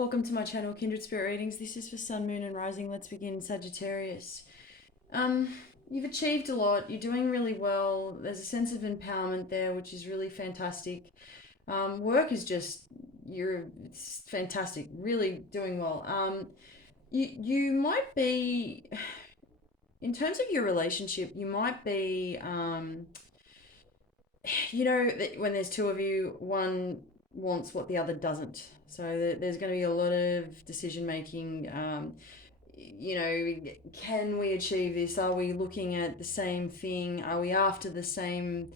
Welcome to my channel, Kindred Spirit Readings. This is for Sun, Moon, and Rising. Let's begin, Sagittarius. Um, you've achieved a lot. You're doing really well. There's a sense of empowerment there, which is really fantastic. Work is just it's fantastic. Really doing well. You might be, in terms of your relationship, you might be when there's two of you, one wants what the other doesn't. So there's going to be a lot of decision making. Can we achieve this? Are we looking at the same thing? Are we after the same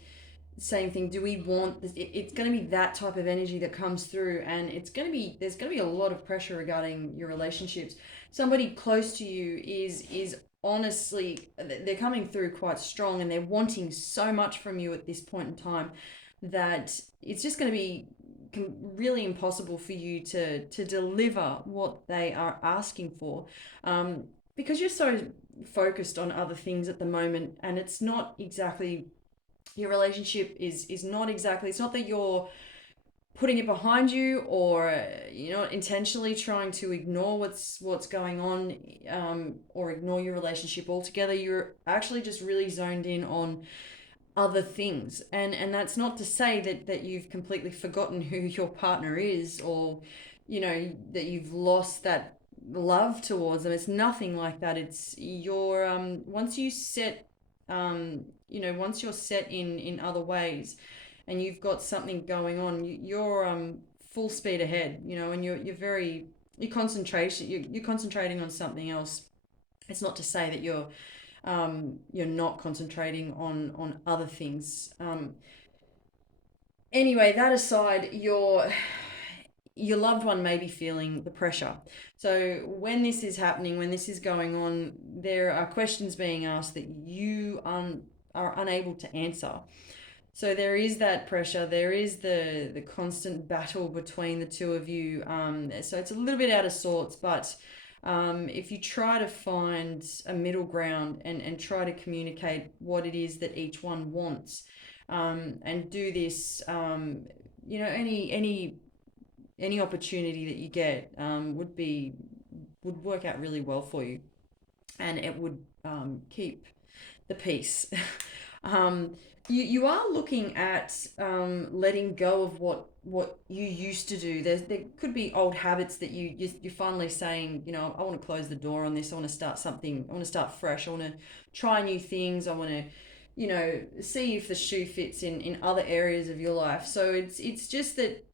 thing? Do we want this? It's going to be that type of energy that comes through, and there's going to be a lot of pressure regarding your relationships. Somebody close to you is honestly, they're coming through quite strong, and they're wanting so much from you at this point in time that it's just going to be really impossible for you to deliver what they are asking for, because you're so focused on other things at the moment, and it's not exactly your relationship is not exactly, it's not that you're putting it behind you, or you're not intentionally trying to ignore what's going on, or ignore your relationship altogether. You're actually just really zoned in on other things, and that's not to say that you've completely forgotten who your partner is, or that you've lost that love towards them. It's nothing like that. It's your once you're set in other ways, and you've got something going on, you're full speed ahead, and you're concentrating on something else. It's not to say that you're not concentrating on other things. Anyway, that aside, your loved one may be feeling the pressure. So when this is happening, when this is going on, there are questions being asked that you are unable to answer. So there is that pressure. There is the constant battle between the two of you. So it's a little bit out of sorts, but if you try to find a middle ground, and try to communicate what it is that each one wants, and do this, any opportunity that you get, would work out really well for you, and it would keep the peace. um, you are looking at letting go of what you used to do. There could be old habits that you're finally saying, I want to close the door on this. I want to start something. I want to start fresh. I want to try new things. I want to, see if the shoe fits in other areas of your life. So it's just that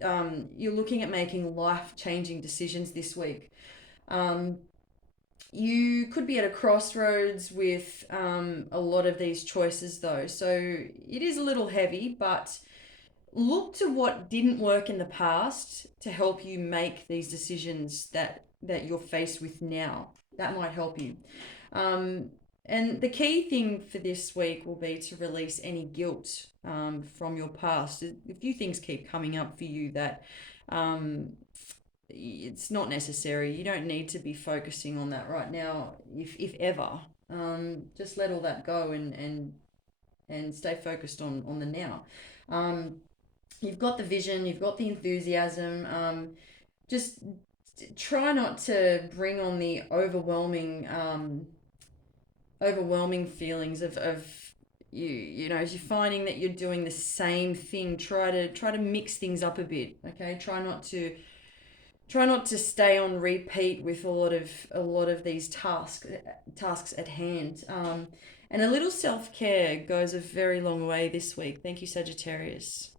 you're looking at making life changing decisions this week. Um, you could be at a crossroads with a lot of these choices, though. So it is a little heavy, but look to what didn't work in the past to help you make these decisions that you're faced with now. That might help you. And the key thing for this week will be to release any guilt from your past. A few things keep coming up for you that um, it's not necessary. You don't need to be focusing on that right now, if ever. Just let all that go, and stay focused on the now. Um, you've got the vision, you've got the enthusiasm. Just try not to bring on the overwhelming feelings of as you're finding that you're doing the same thing. Try to mix things up a bit. Okay, try not to stay on repeat with a lot of these tasks at hand. And a little self-care goes a very long way this week. Thank you, Sagittarius.